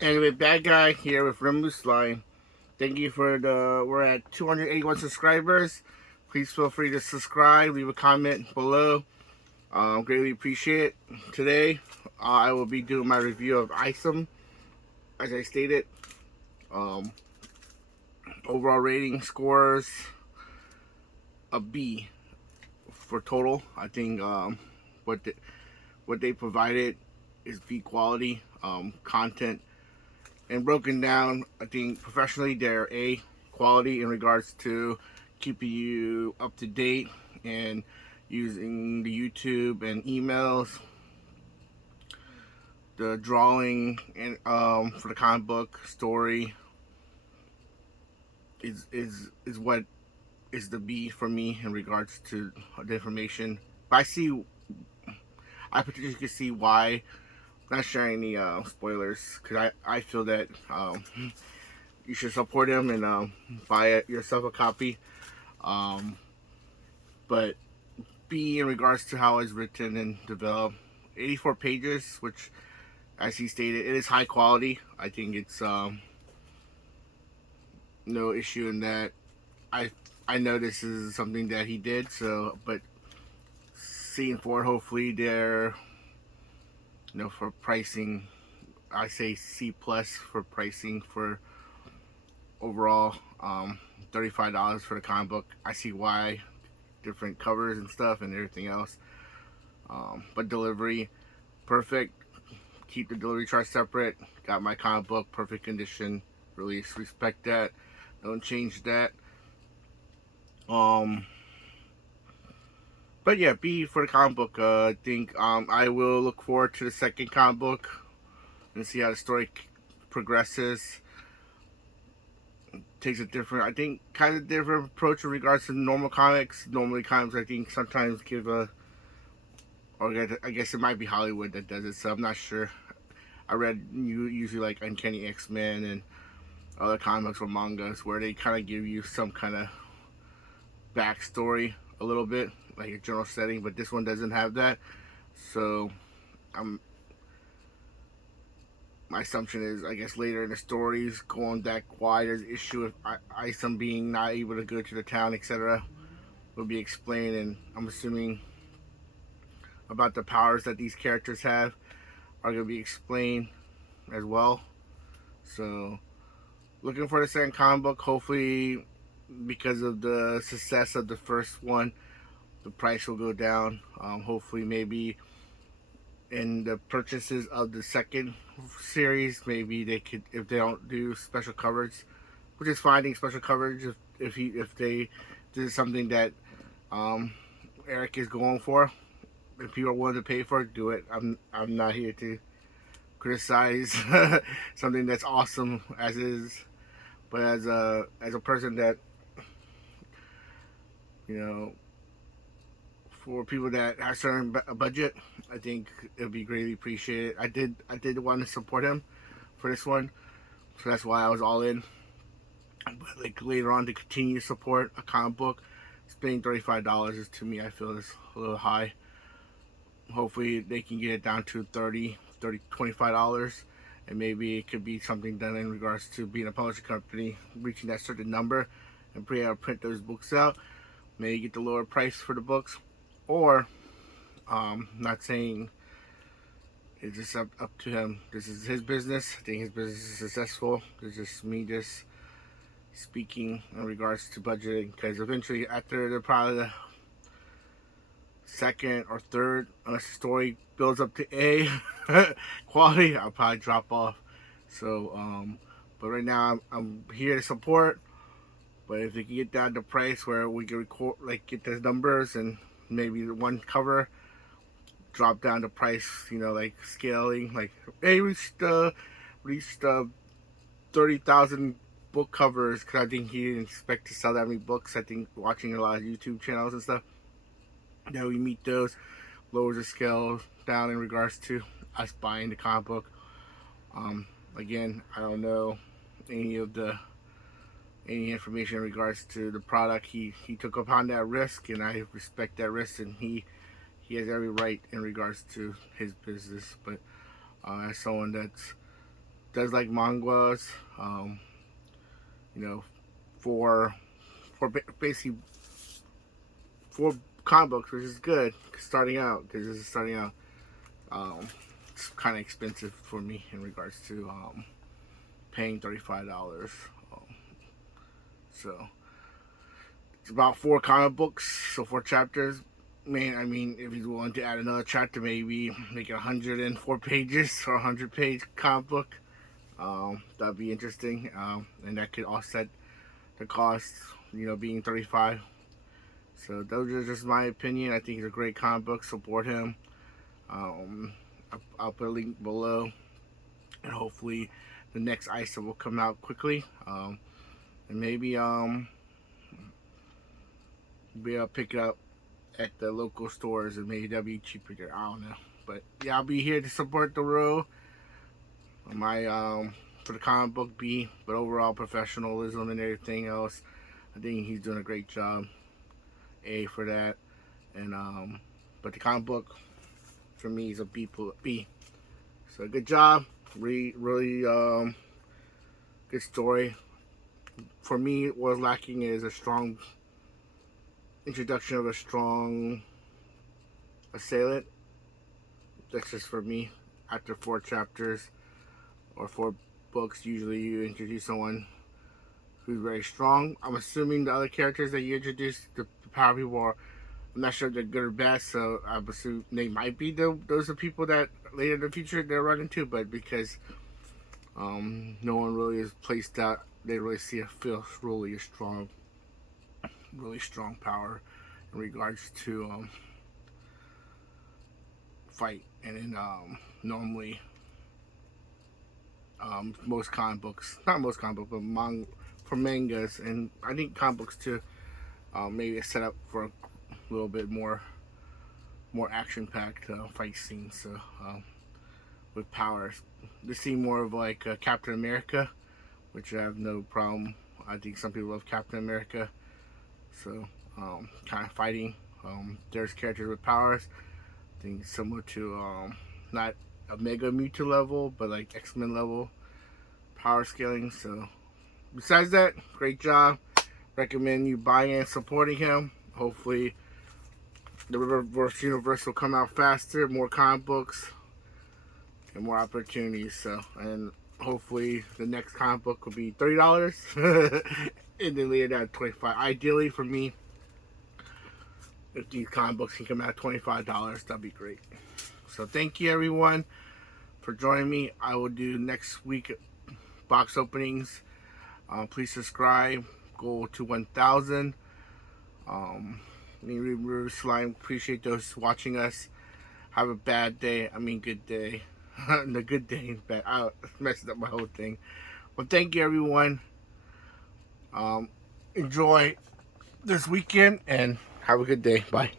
Anyway, bad guy here with Remus Line. Thank you for we're at 281 subscribers. Please feel free to subscribe, leave a comment below. Greatly appreciate it. Today, I will be doing my review of ISOM, as I stated. Um, Overall rating scores a B for total. I think what they provided is B quality content. And broken down, I think professionally they're A quality in regards to keeping you up to date and using the YouTube and emails. The drawing and for the comic book story is what is the B for me in regards to the information. But I particularly can see why. Not sharing any spoilers because I feel that you should support him and buy it yourself a copy. Um, but B in regards to how it's written and developed, 84 pages, which as he stated, it is high quality. I think it's no issue in that. I know this is something that he did, so but seeing forward, hopefully they're for pricing, I say C plus for pricing for overall. $35 for the comic book. I see why, different covers and stuff and everything else. But delivery, perfect. Keep the delivery charge separate. Got my comic book, perfect condition. Release, respect that. Don't change that. But yeah, B for the comic book. I think I will look forward to the second comic book and see how the story progresses. Takes a different, I think, kind of different approach in regards to normal comics. Normally, comics I think sometimes give a, or I guess it might be Hollywood that does it. So I'm not sure. I read usually like Uncanny X-Men and other comics or mangas where they kind of give you some kind of backstory a little bit, like a general setting, but this one doesn't have that. So my assumption is, I guess later in the stories, going back why there's an issue with Isom being not able to go to the town, etc., will be explained, and I'm assuming about the powers that these characters have are going to be explained as well. So looking for the second comic book. Hopefully, because of the success of the first one, the price will go down. Hopefully, maybe in the purchases of the second series, maybe they could, if they don't do special coverage, which is finding special coverage if they did something that Eric is going for. If people are willing to pay for it, do it. I'm not here to criticize something that's awesome as is, but as a person that for people that have certain budget, I think it would be greatly appreciated. I did want to support him for this one, so that's why I was all in. But like later on to continue to support a comic book, spending $35 is, to me, I feel is a little high. Hopefully they can get it down to $25, and maybe it could be something done in regards to being a publishing company, reaching that certain number, and be able to print those books out. Maybe get the lower price for the books, or not saying it's just up to him. This is his business. I think his business is successful. It's just me just speaking in regards to budgeting, because eventually after probably the second or third, unless the story builds up to A quality, I'll probably drop off. So but right now I'm here to support. But if we can get down the price where we can record, like get the numbers and maybe the one cover, drop down the price, like scaling, like hey, reached 30,000 book covers, because I think he didn't expect to sell that many books. I think watching a lot of YouTube channels and stuff, that we meet those, lowers the scale down in regards to us buying the comic book. Again, I don't know any information in regards to the product. He took upon that risk, and I respect that risk, and he has every right in regards to his business. But as someone that's does like mangas, you know, for basically for comic books, which is good starting out, because this is starting out. It's kind of expensive for me in regards to paying $35. So it's about 4 comic books, so 4 chapters. Man, I mean, if he's willing to add another chapter, maybe make it 104 pages or 100-page comic book, that'd be interesting, and that could offset the cost, you know, being 35. So those are just my opinion. I think he's a great comic book. Support him. I'll put a link below, and hopefully the next ISOM will come out quickly, and maybe I'll pick it up at the local stores, and maybe that'll be cheaper there. I don't know, but yeah, I'll be here to support the road. My for the comic book but overall professionalism and everything else, I think he's doing a great job. A for that, and but the comic book for me is a B. So good job, really good story. For me, what was lacking is a strong introduction of a strong assailant. That's just for me. After 4 chapters or 4 books, usually you introduce someone who's very strong. I'm assuming the other characters that you introduced, the power people, are, I'm not sure if they're good or bad, so I assume they might be those are people that later in the future they're running to, but because no one really is placed out, they really feel really strong power in regards to fight. And then normally most comic books, not most comic books, but for mangas, and I think comic books too, maybe a setup for a little bit more action-packed fight scenes. So with powers, they seem more of like Captain America, which I have no problem. I think some people love Captain America. So kind of fighting. There's characters with powers. I think similar to not a Mega Mewtwo level, but like X-Men level power scaling. So besides that, great job. Recommend you buying and supporting him. Hopefully the Rippaverse universe will come out faster, more comic books, and more opportunities. So, and hopefully the next comic book will be $30, and then later down $25. Ideally for me, if these comic books can come out at $25, that'd be great. So thank you everyone for joining me. I will do next week box openings. Please subscribe. Goal to 1,000. Really slime. Appreciate those watching us. Have a bad day. I mean good day. The good day. Bad. I messed up my whole thing. Well, thank you everyone. Enjoy this weekend and have a good day. Bye.